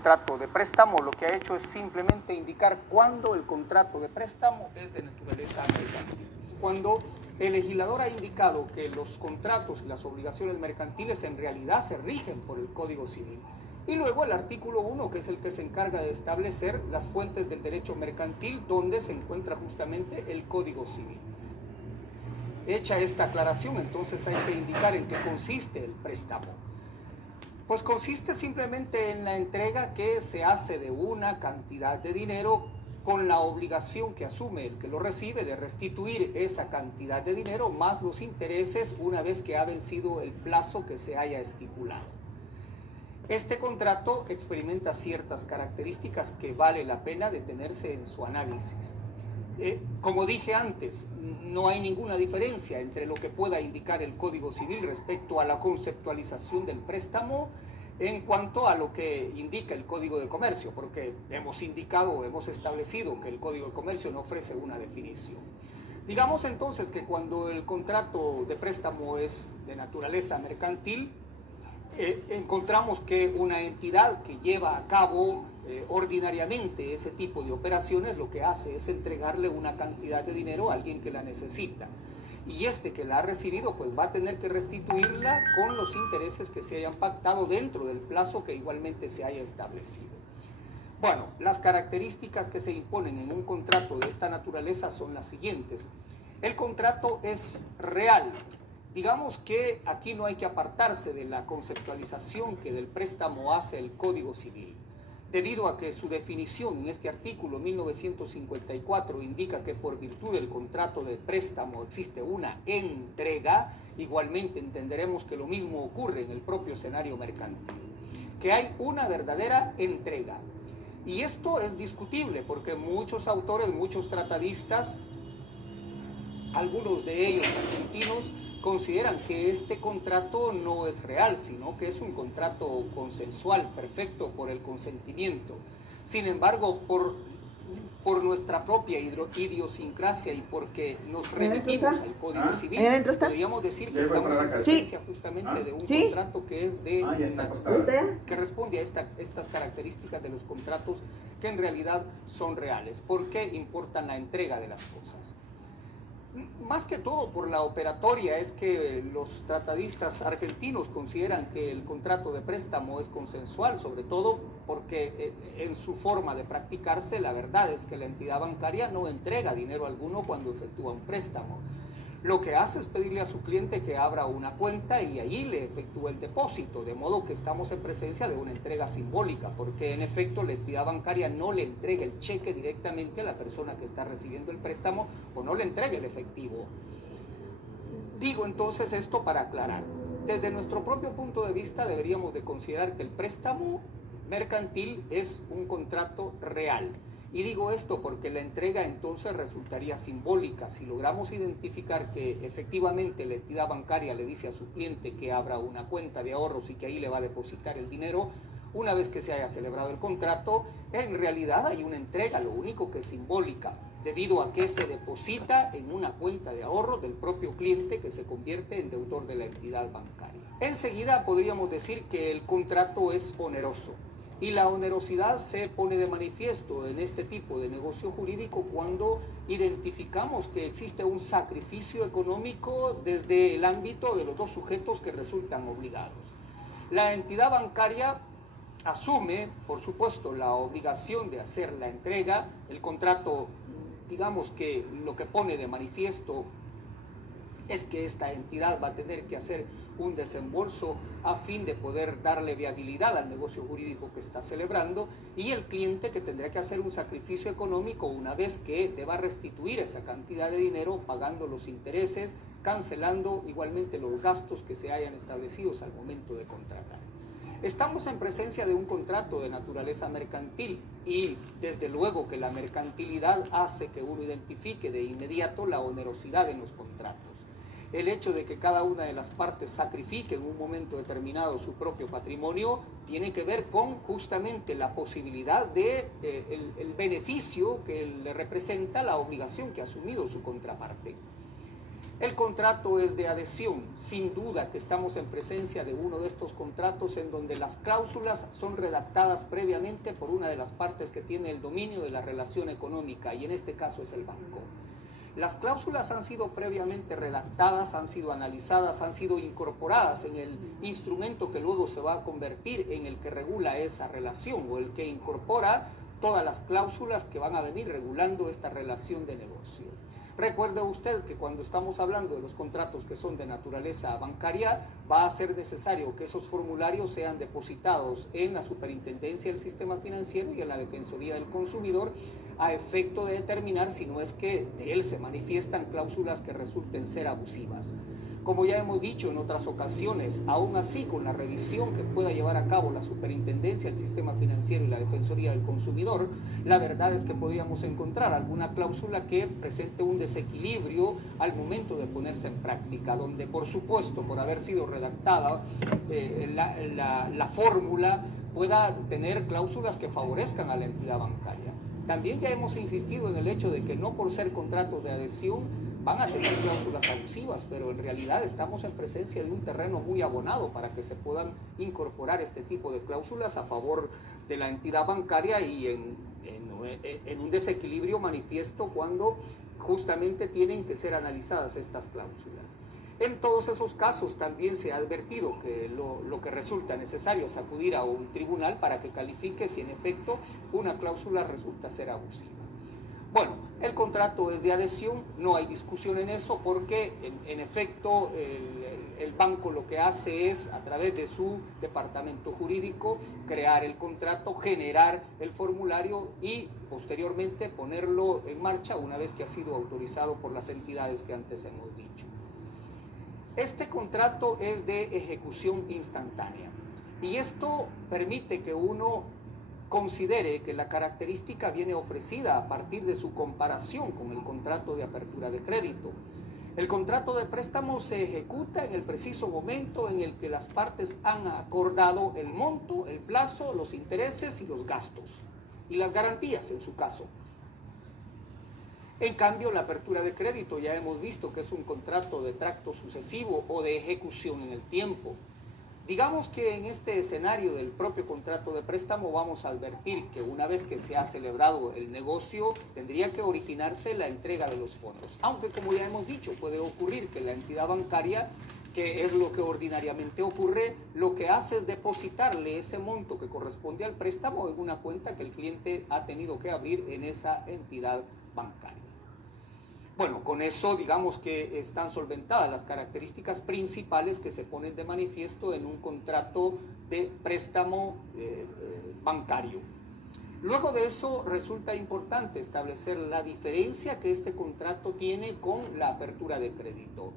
contrato de préstamo lo que ha hecho es simplemente indicar cuándo el contrato de préstamo es de naturaleza mercantil. Cuando el legislador ha indicado que los contratos y las obligaciones mercantiles en realidad se rigen por el Código Civil. Y luego el artículo 1, que es el que se encarga de establecer las fuentes del derecho mercantil, donde se encuentra justamente el Código Civil. Hecha esta aclaración, entonces hay que indicar en qué consiste el préstamo. Pues consiste simplemente en la entrega que se hace de una cantidad de dinero con la obligación que asume el que lo recibe de restituir esa cantidad de dinero más los intereses una vez que ha vencido el plazo que se haya estipulado. Este contrato experimenta ciertas características que vale la pena detenerse en su análisis. Como dije antes, no hay ninguna diferencia entre lo que pueda indicar el Código Civil respecto a la conceptualización del préstamo en cuanto a lo que indica el Código de Comercio, porque hemos establecido que el Código de Comercio no ofrece una definición. Digamos entonces que cuando el contrato de préstamo es de naturaleza mercantil, encontramos que una entidad que lleva a cabo ordinariamente ese tipo de operaciones lo que hace es entregarle una cantidad de dinero a alguien que la necesita. Y este que la ha recibido pues va a tener que restituirla con los intereses que se hayan pactado dentro del plazo que igualmente se haya establecido. Bueno, las características que se imponen en un contrato de esta naturaleza son las siguientes. El contrato es real. Digamos que aquí no hay que apartarse de la conceptualización que del préstamo hace el Código Civil, debido a que su definición en este artículo 1954 indica que por virtud del contrato de préstamo existe una entrega. Igualmente entenderemos que lo mismo ocurre en el propio escenario mercantil, que hay una verdadera entrega. Y esto es discutible porque muchos autores, muchos tratadistas, algunos de ellos argentinos, consideran que este contrato no es real, sino que es un contrato consensual, perfecto por el consentimiento. Sin embargo, por nuestra propia idiosincrasia y porque nos remitimos al Código Civil, podríamos decir que estamos en presencia justamente de un contrato que es que responde a estas características de los contratos que en realidad son reales, porque importan la entrega de las cosas. Más que todo por la operatoria es que los tratadistas argentinos consideran que el contrato de préstamo es consensual, sobre todo porque en su forma de practicarse la verdad es que la entidad bancaria no entrega dinero alguno cuando efectúa un préstamo. Lo que hace es pedirle a su cliente que abra una cuenta y allí le efectúa el depósito, de modo que estamos en presencia de una entrega simbólica, porque en efecto la entidad bancaria no le entrega el cheque directamente a la persona que está recibiendo el préstamo o no le entrega el efectivo. Digo entonces esto para aclarar. Desde nuestro propio punto de vista deberíamos de considerar que el préstamo mercantil es un contrato real. Y digo esto porque la entrega entonces resultaría simbólica. Si logramos identificar que efectivamente la entidad bancaria le dice a su cliente que abra una cuenta de ahorros y que ahí le va a depositar el dinero, una vez que se haya celebrado el contrato, en realidad hay una entrega, lo único que es simbólica, debido a que se deposita en una cuenta de ahorro del propio cliente que se convierte en deudor de la entidad bancaria. Enseguida podríamos decir que el contrato es oneroso. Y la onerosidad se pone de manifiesto en este tipo de negocio jurídico cuando identificamos que existe un sacrificio económico desde el ámbito de los dos sujetos que resultan obligados. La entidad bancaria asume, por supuesto, la obligación de hacer la entrega. El contrato, digamos que lo que pone de manifiesto es que esta entidad va a tener que hacer un desembolso a fin de poder darle viabilidad al negocio jurídico que está celebrando, y el cliente que tendrá que hacer un sacrificio económico una vez que deba restituir esa cantidad de dinero pagando los intereses, cancelando igualmente los gastos que se hayan establecido al momento de contratar. Estamos en presencia de un contrato de naturaleza mercantil y desde luego que la mercantilidad hace que uno identifique de inmediato la onerosidad en los contratos. El hecho de que cada una de las partes sacrifique en un momento determinado su propio patrimonio tiene que ver con justamente la posibilidad de el beneficio que le representa la obligación que ha asumido su contraparte. El contrato es de adhesión, sin duda que estamos en presencia de uno de estos contratos en donde las cláusulas son redactadas previamente por una de las partes que tiene el dominio de la relación económica, y en este caso es el banco. Las cláusulas han sido previamente redactadas, han sido analizadas, han sido incorporadas en el instrumento que luego se va a convertir en el que regula esa relación, o el que incorpora todas las cláusulas que van a venir regulando esta relación de negocio. Recuerde usted que cuando estamos hablando de los contratos que son de naturaleza bancaria, va a ser necesario que esos formularios sean depositados en la Superintendencia del Sistema Financiero y en la Defensoría del Consumidor, a efecto de determinar si no es que de él se manifiestan cláusulas que resulten ser abusivas. Como ya hemos dicho en otras ocasiones, aún así con la revisión que pueda llevar a cabo la Superintendencia del Sistema Financiero y la Defensoría del Consumidor, la verdad es que podríamos encontrar alguna cláusula que presente un desequilibrio al momento de ponerse en práctica, donde por supuesto, por haber sido redactada la fórmula, pueda tener cláusulas que favorezcan a la entidad bancaria. También ya hemos insistido en el hecho de que no por ser contratos de adhesión van a tener cláusulas abusivas, pero en realidad estamos en presencia de un terreno muy abonado para que se puedan incorporar este tipo de cláusulas a favor de la entidad bancaria y en un desequilibrio manifiesto cuando justamente tienen que ser analizadas estas cláusulas. En todos esos casos también se ha advertido que lo que resulta necesario es acudir a un tribunal para que califique si en efecto una cláusula resulta ser abusiva. Bueno, el contrato es de adhesión, no hay discusión en eso porque en efecto el banco lo que hace es, a través de su departamento jurídico, crear el contrato, generar el formulario y posteriormente ponerlo en marcha una vez que ha sido autorizado por las entidades que antes hemos dicho. Este contrato es de ejecución instantánea y esto permite que uno considere que la característica viene ofrecida a partir de su comparación con el contrato de apertura de crédito. El contrato de préstamo se ejecuta en el preciso momento en el que las partes han acordado el monto, el plazo, los intereses y los gastos, y las garantías en su caso. En cambio, la apertura de crédito ya hemos visto que es un contrato de tracto sucesivo o de ejecución en el tiempo. Digamos que en este escenario del propio contrato de préstamo vamos a advertir que una vez que se ha celebrado el negocio tendría que originarse la entrega de los fondos, aunque como ya hemos dicho puede ocurrir que la entidad bancaria, que es lo que ordinariamente ocurre, lo que hace es depositarle ese monto que corresponde al préstamo en una cuenta que el cliente ha tenido que abrir en esa entidad bancaria. Bueno, con eso digamos que están solventadas las características principales que se ponen de manifiesto en un contrato de préstamo bancario. Luego de eso resulta importante establecer la diferencia que este contrato tiene con la apertura de crédito.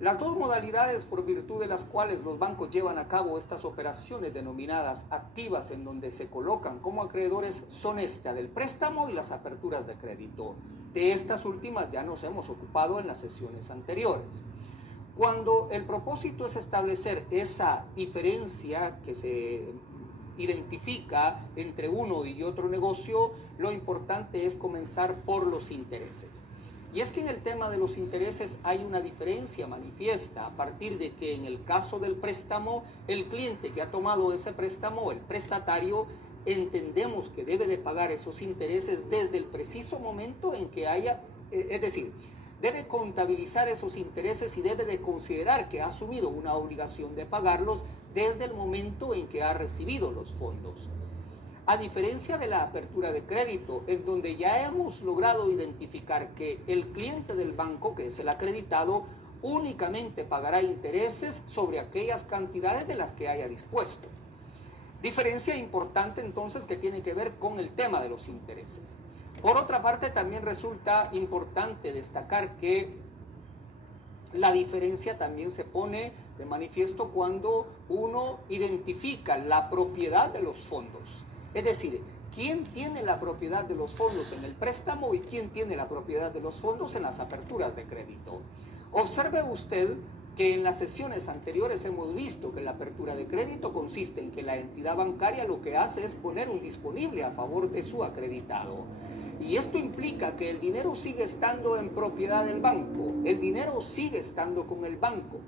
Las dos modalidades por virtud de las cuales los bancos llevan a cabo estas operaciones denominadas activas, en donde se colocan como acreedores, son esta del préstamo y las aperturas de crédito. De estas últimas ya nos hemos ocupado en las sesiones anteriores. Cuando el propósito es establecer esa diferencia que se identifica entre uno y otro negocio, lo importante es comenzar por los intereses. Y es que en el tema de los intereses hay una diferencia manifiesta a partir de que en el caso del préstamo, el cliente que ha tomado ese préstamo, el prestatario, entendemos que debe de pagar esos intereses desde el preciso momento en que haya, es decir, debe contabilizar esos intereses y debe de considerar que ha asumido una obligación de pagarlos desde el momento en que ha recibido los fondos. A diferencia de la apertura de crédito, en donde ya hemos logrado identificar que el cliente del banco, que es el acreditado, únicamente pagará intereses sobre aquellas cantidades de las que haya dispuesto. Diferencia importante entonces que tiene que ver con el tema de los intereses. Por otra parte, también resulta importante destacar que la diferencia también se pone de manifiesto cuando uno identifica la propiedad de los fondos. Es decir, ¿quién tiene la propiedad de los fondos en el préstamo y quién tiene la propiedad de los fondos en las aperturas de crédito? Observe usted que en las sesiones anteriores hemos visto que la apertura de crédito consiste en que la entidad bancaria lo que hace es poner un disponible a favor de su acreditado. Y esto implica que el dinero sigue estando en propiedad del banco, el dinero sigue estando con el banco,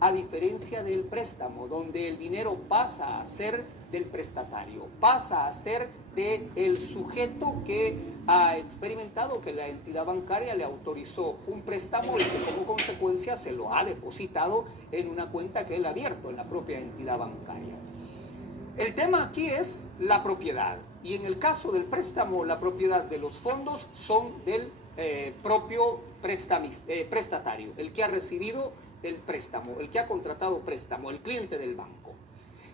a diferencia del préstamo, donde el dinero pasa a ser del prestatario, pasa a ser del sujeto que ha experimentado que la entidad bancaria le autorizó un préstamo y que como consecuencia se lo ha depositado en una cuenta que él ha abierto en la propia entidad bancaria. El tema aquí es la propiedad, y en el caso del préstamo, la propiedad de los fondos son del propio prestatario, el que ha recibido el préstamo, el que ha contratado préstamo, el cliente del banco.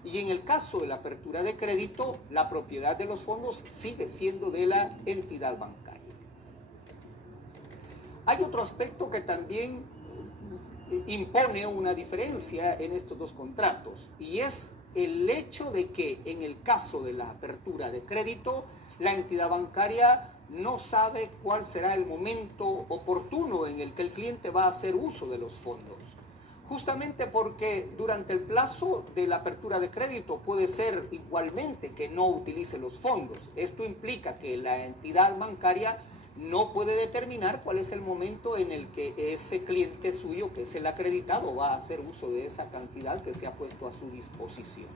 Y en el caso de la apertura de crédito, la propiedad de los fondos sigue siendo de la entidad bancaria. Hay otro aspecto que también impone una diferencia en estos dos contratos, y es el hecho de que en el caso de la apertura de crédito, la entidad bancaria no sabe cuál será el momento oportuno en el que el cliente va a hacer uso de los fondos. Justamente porque durante el plazo de la apertura de crédito puede ser igualmente que no utilice los fondos. Esto implica que la entidad bancaria no puede determinar cuál es el momento en el que ese cliente suyo, que es el acreditado, va a hacer uso de esa cantidad que se ha puesto a su disposición.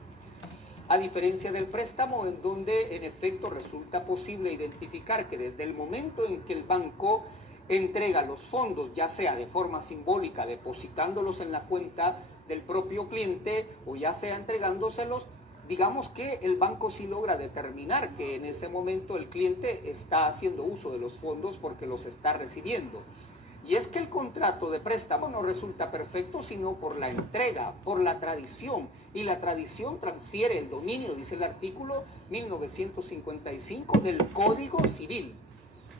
A diferencia del préstamo, en donde en efecto resulta posible identificar que desde el momento en que el banco entrega los fondos, ya sea de forma simbólica, depositándolos en la cuenta del propio cliente, o ya sea entregándoselos, digamos que el banco sí logra determinar que en ese momento el cliente está haciendo uso de los fondos porque los está recibiendo. Y es que el contrato de préstamo no resulta perfecto sino por la entrega, por la tradición, y la tradición transfiere el dominio, dice el artículo 1955 del Código Civil.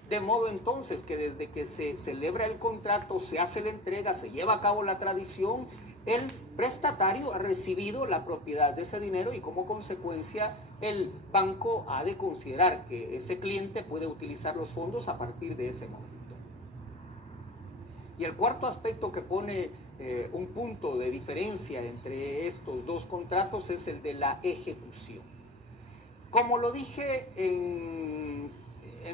De modo entonces que desde que se celebra el contrato, se hace la entrega, se lleva a cabo la tradición, el prestatario ha recibido la propiedad de ese dinero y como consecuencia el banco ha de considerar que ese cliente puede utilizar los fondos a partir de ese momento. Y el cuarto aspecto que pone un punto de diferencia entre estos dos contratos es el de la ejecución. Como lo dije en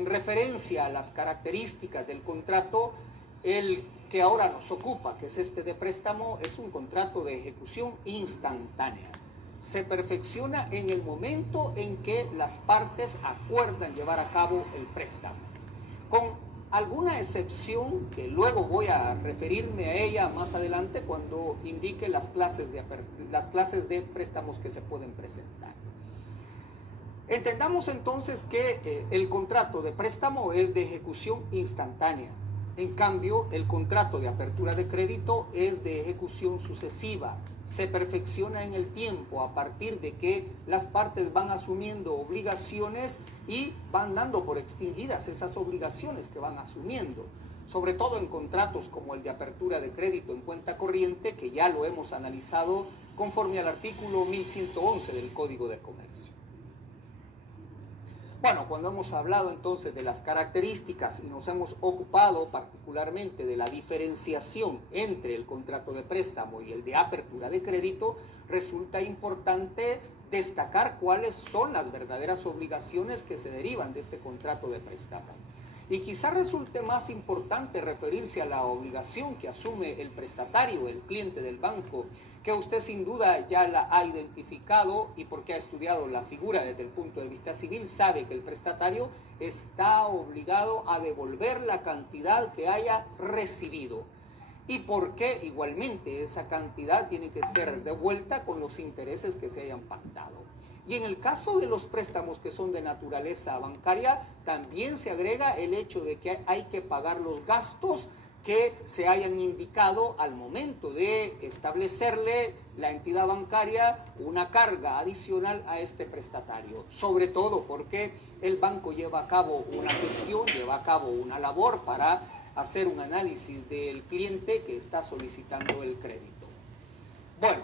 referencia a las características del contrato, el que ahora nos ocupa, que es este de préstamo, es un contrato de ejecución instantánea. Se perfecciona en el momento en que las partes acuerdan llevar a cabo el préstamo, con alguna excepción que luego voy a referirme a ella más adelante cuando indique las clases de préstamos que se pueden presentar. Entendamos entonces que el contrato de préstamo es de ejecución instantánea. En cambio, el contrato de apertura de crédito es de ejecución sucesiva. Se perfecciona en el tiempo a partir de que las partes van asumiendo obligaciones y van dando por extinguidas esas obligaciones que van asumiendo. Sobre todo en contratos como el de apertura de crédito en cuenta corriente, que ya lo hemos analizado conforme al artículo 1111 del Código de Comercio. Bueno, cuando hemos hablado entonces de las características y nos hemos ocupado particularmente de la diferenciación entre el contrato de préstamo y el de apertura de crédito, resulta importante destacar cuáles son las verdaderas obligaciones que se derivan de este contrato de préstamo. Y quizá resulte más importante referirse a la obligación que asume el prestatario, el cliente del banco, que usted sin duda ya la ha identificado y porque ha estudiado la figura desde el punto de vista civil, sabe que el prestatario está obligado a devolver la cantidad que haya recibido. Y porque igualmente esa cantidad tiene que ser devuelta con los intereses que se hayan pactado. Y en el caso de los préstamos que son de naturaleza bancaria, también se agrega el hecho de que hay que pagar los gastos que se hayan indicado al momento de establecerle la entidad bancaria una carga adicional a este prestatario. Sobre todo porque el banco lleva a cabo una gestión, lleva a cabo una labor para hacer un análisis del cliente que está solicitando el crédito. Bueno,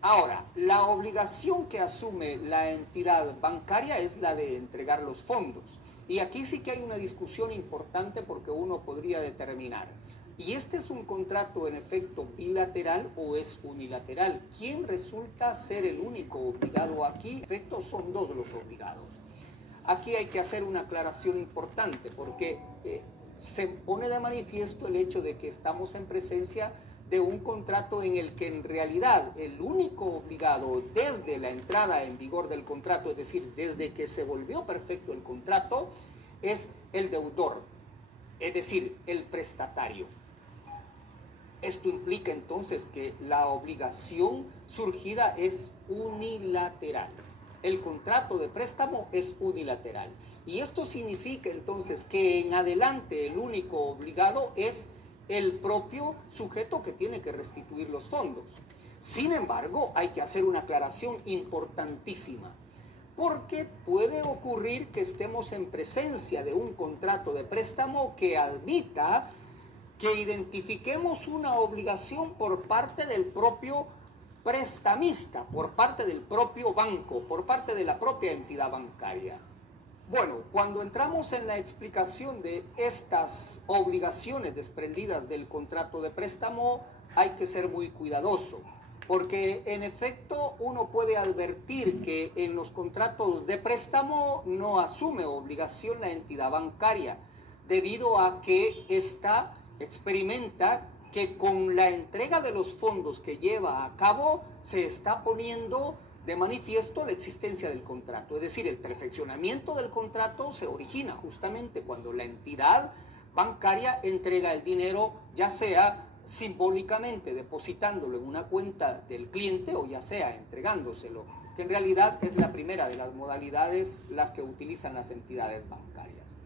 ahora, la obligación que asume la entidad bancaria es la de entregar los fondos. Y aquí sí que hay una discusión importante porque uno podría determinar, Y este es un contrato en efecto bilateral o es unilateral. ¿Quién resulta ser el único obligado aquí? En efecto, son dos los obligados. Aquí hay que hacer una aclaración importante porque se pone de manifiesto el hecho de que estamos en presencia de un contrato en el que en realidad el único obligado desde la entrada en vigor del contrato, es decir, desde que se volvió perfecto el contrato, es el deudor, es decir, el prestatario. Esto implica entonces que la obligación surgida es unilateral. El contrato de préstamo es unilateral. Y esto significa entonces que en adelante el único obligado es el propio sujeto que tiene que restituir los fondos. Sin embargo, hay que hacer una aclaración importantísima, porque puede ocurrir que estemos en presencia de un contrato de préstamo que admita que identifiquemos una obligación por parte del propio prestamista, por parte del propio banco, por parte de la propia entidad bancaria. Bueno, cuando entramos en la explicación de estas obligaciones desprendidas del contrato de préstamo, hay que ser muy cuidadoso, porque en efecto uno puede advertir que en los contratos de préstamo no asume obligación la entidad bancaria, debido a que ésta experimenta que con la entrega de los fondos que lleva a cabo se está poniendo de manifiesto la existencia del contrato. Es decir, el perfeccionamiento del contrato se origina justamente cuando la entidad bancaria entrega el dinero, ya sea simbólicamente depositándolo en una cuenta del cliente o ya sea entregándoselo, que en realidad es la primera de las modalidades las que utilizan las entidades bancarias.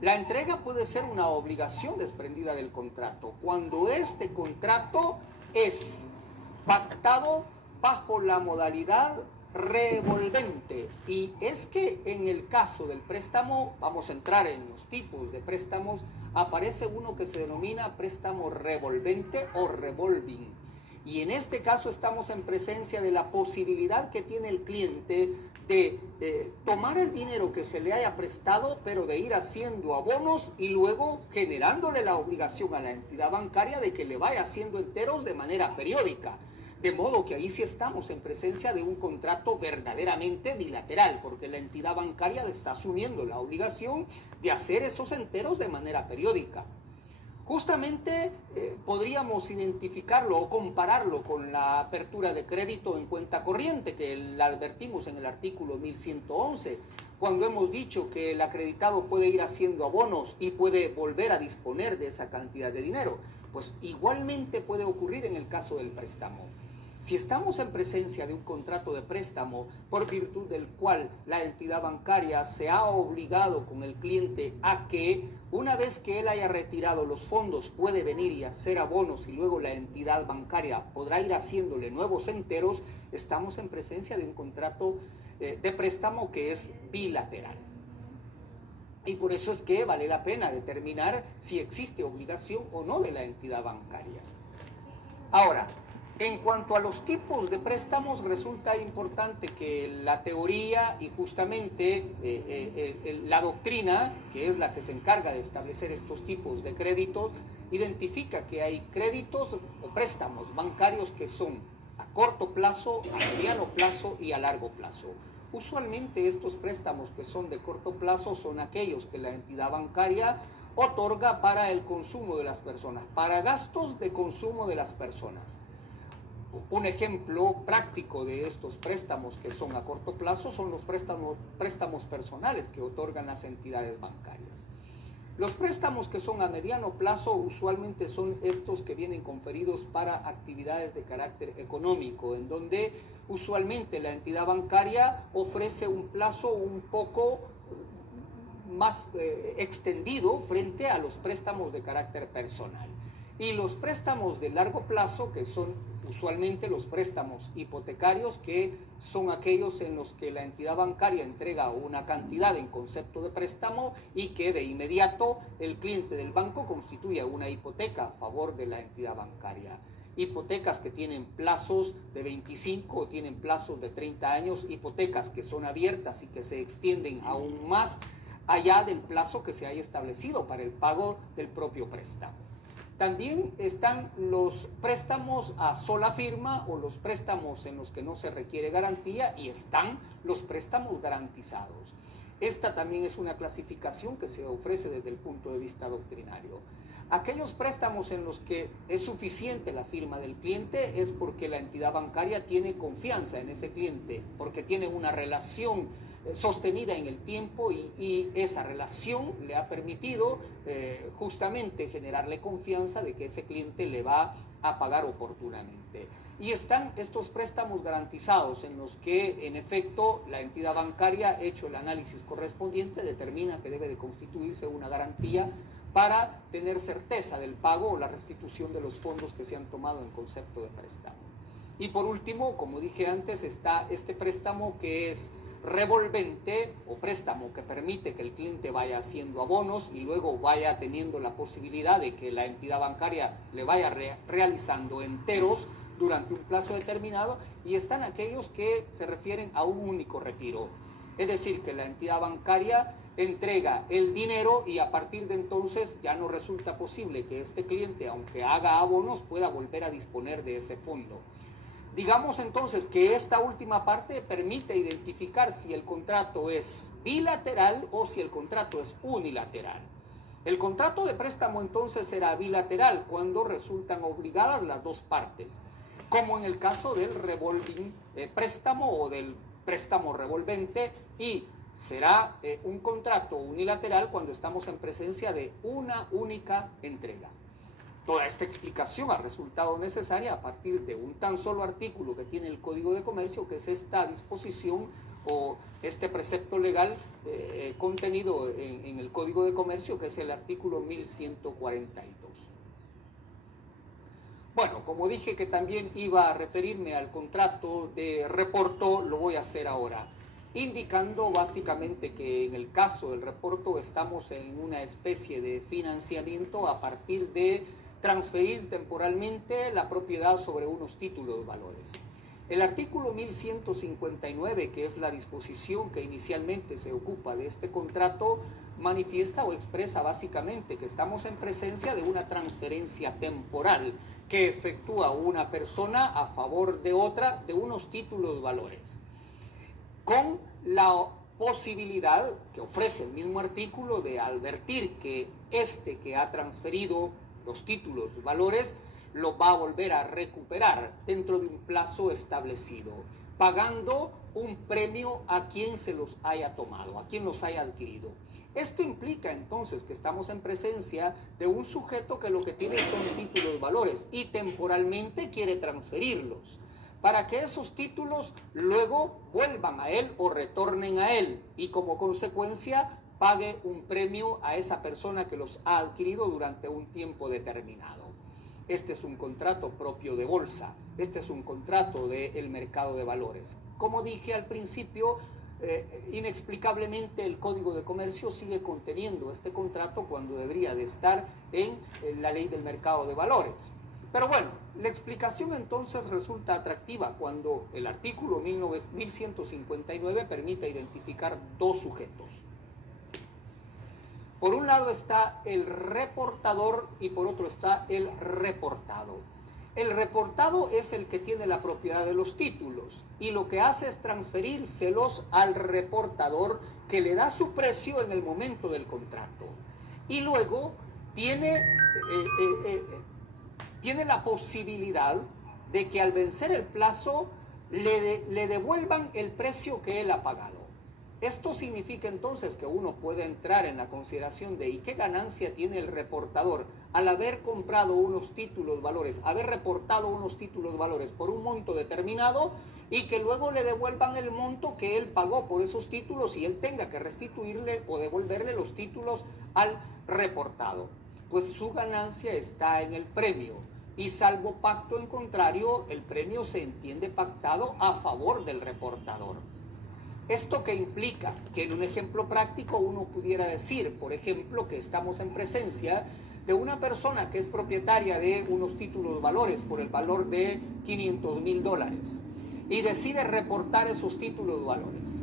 La entrega puede ser una obligación desprendida del contrato cuando este contrato es pactado bajo la modalidad revolvente. Y es que en el caso del préstamo, vamos a entrar en los tipos de préstamos, aparece uno que se denomina préstamo revolvente o revolving. Y en este caso estamos en presencia de la posibilidad que tiene el cliente de tomar el dinero que se le haya prestado, pero de ir haciendo abonos y luego generándole la obligación a la entidad bancaria de que le vaya haciendo enteros de manera periódica. De modo que ahí sí estamos en presencia de un contrato verdaderamente bilateral, porque la entidad bancaria está asumiendo la obligación de hacer esos enteros de manera periódica. Justamente podríamos identificarlo o compararlo con la apertura de crédito en cuenta corriente, que la advertimos en el artículo 1111, cuando hemos dicho que el acreditado puede ir haciendo abonos y puede volver a disponer de esa cantidad de dinero. Pues igualmente puede ocurrir en el caso del préstamo. Si estamos en presencia de un contrato de préstamo por virtud del cual la entidad bancaria se ha obligado con el cliente a que una vez que él haya retirado los fondos puede venir y hacer abonos y luego la entidad bancaria podrá ir haciéndole nuevos enteros, estamos en presencia de un contrato de préstamo que es bilateral. Y por eso es que vale la pena determinar si existe obligación o no de la entidad bancaria. Ahora, en cuanto a los tipos de préstamos, resulta importante que la teoría y justamente la doctrina, que es la que se encarga de establecer estos tipos de créditos, identifica que hay créditos o préstamos bancarios que son a corto plazo, a mediano plazo y a largo plazo. Usualmente estos préstamos que son de corto plazo son aquellos que la entidad bancaria otorga para el consumo de las personas, para gastos de consumo de las personas. Un ejemplo práctico de estos préstamos que son a corto plazo son los préstamos personales que otorgan las entidades bancarias. Los préstamos que son a mediano plazo usualmente son estos que vienen conferidos para actividades de carácter económico, en donde usualmente la entidad bancaria ofrece un plazo un poco más extendido frente a los préstamos de carácter personal. Y los préstamos de largo plazo, que son usualmente los préstamos hipotecarios, que son aquellos en los que la entidad bancaria entrega una cantidad en concepto de préstamo y que de inmediato el cliente del banco constituye una hipoteca a favor de la entidad bancaria. Hipotecas que tienen plazos de 25 o tienen plazos de 30 años, hipotecas que son abiertas y que se extienden aún más allá del plazo que se haya establecido para el pago del propio préstamo. También están los préstamos a sola firma o los préstamos en los que no se requiere garantía, y están los préstamos garantizados. Esta también es una clasificación que se ofrece desde el punto de vista doctrinario. Aquellos préstamos en los que es suficiente la firma del cliente es porque la entidad bancaria tiene confianza en ese cliente, porque tiene una relación sostenida en el tiempo y esa relación le ha permitido justamente generarle confianza de que ese cliente le va a pagar oportunamente. Y están estos préstamos garantizados en los que en efecto la entidad bancaria, hecho el análisis correspondiente, determina que debe de constituirse una garantía para tener certeza del pago o la restitución de los fondos que se han tomado en concepto de préstamo. Y por último, como dije antes, está este préstamo que es revolvente o préstamo que permite que el cliente vaya haciendo abonos y luego vaya teniendo la posibilidad de que la entidad bancaria le vaya realizando enteros durante un plazo determinado, y están aquellos que se refieren a un único retiro. Es decir, que la entidad bancaria entrega el dinero y a partir de entonces ya no resulta posible que este cliente, aunque haga abonos, pueda volver a disponer de ese fondo. Digamos entonces que esta última parte permite identificar si el contrato es bilateral o si el contrato es unilateral. El contrato de préstamo entonces será bilateral cuando resultan obligadas las dos partes, como en el caso del revolving préstamo o del préstamo revolvente, y será un contrato unilateral cuando estamos en presencia de una única entrega. Toda esta explicación ha resultado necesaria a partir de un tan solo artículo que tiene el Código de Comercio, que es esta disposición o este precepto legal contenido en el Código de Comercio, que es el artículo 1142. Bueno, como dije que también iba a referirme al contrato de reporto, lo voy a hacer ahora, indicando básicamente que en el caso del reporto estamos en una especie de financiamiento a partir de transferir temporalmente la propiedad sobre unos títulos de valores. El artículo 1159, que es la disposición que inicialmente se ocupa de este contrato, manifiesta o expresa básicamente que estamos en presencia de una transferencia temporal que efectúa una persona a favor de otra de unos títulos de valores, con la posibilidad que ofrece el mismo artículo de advertir que este que ha transferido los títulos de valores lo va a volver a recuperar dentro de un plazo establecido, pagando un premio a quien se los haya tomado, a quien los haya adquirido. Esto implica entonces que estamos en presencia de un sujeto que lo que tiene son títulos de valores y temporalmente quiere transferirlos, para que esos títulos luego vuelvan a él o retornen a él, y como consecuencia pague un premio a esa persona que los ha adquirido durante un tiempo determinado. Este es un contrato propio de bolsa, este es un contrato del mercado de valores. Como dije al principio, inexplicablemente el Código de Comercio sigue conteniendo este contrato cuando debería de estar en la ley del mercado de valores. Pero bueno, la explicación entonces resulta atractiva cuando el artículo 1159 permite identificar dos sujetos. Por un lado está el reportador y por otro está el reportado. El reportado es el que tiene la propiedad de los títulos y lo que hace es transferírselos al reportador, que le da su precio en el momento del contrato. Y luego tiene la posibilidad de que al vencer el plazo le devuelvan el precio que él ha pagado. Esto significa entonces que uno puede entrar en la consideración de ¿y qué ganancia tiene el reportador al haber comprado unos títulos de valores, haber reportado unos títulos de valores por un monto determinado y que luego le devuelvan el monto que él pagó por esos títulos y él tenga que restituirle o devolverle los títulos al reportado? Pues su ganancia está en el premio, y salvo pacto en contrario, el premio se entiende pactado a favor del reportador. ¿Esto qué implica? Que en un ejemplo práctico uno pudiera decir, por ejemplo, que estamos en presencia de una persona que es propietaria de unos títulos de valores por el valor de $500,000 y decide reportar esos títulos de valores.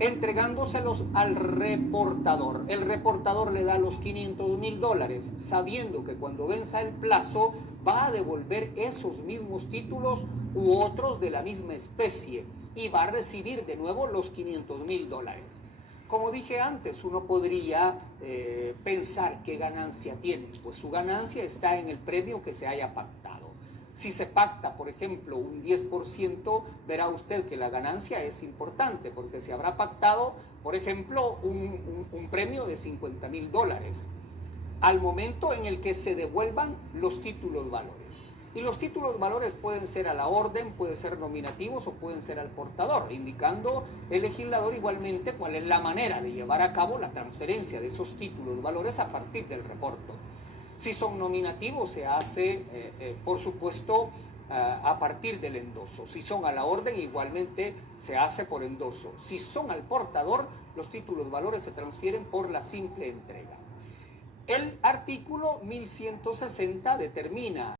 entregándoselos al reportador. El reportador le da los $500,000, sabiendo que cuando venza el plazo va a devolver esos mismos títulos u otros de la misma especie y va a recibir de nuevo los $500,000. Como dije antes, uno podría pensar qué ganancia tiene. Pues su ganancia está en el premio que se haya pactado. Si se pacta, por ejemplo, un 10%, verá usted que la ganancia es importante, porque se habrá pactado, por ejemplo, un premio de $50,000 al momento en el que se devuelvan los títulos valores. Y los títulos valores pueden ser a la orden, pueden ser nominativos o pueden ser al portador, indicando el legislador igualmente cuál es la manera de llevar a cabo la transferencia de esos títulos valores a partir del reporto. Si son nominativos, se hace, por supuesto, a partir del endoso. Si son a la orden, igualmente se hace por endoso. Si son al portador, los títulos valores se transfieren por la simple entrega. El artículo 1160 determina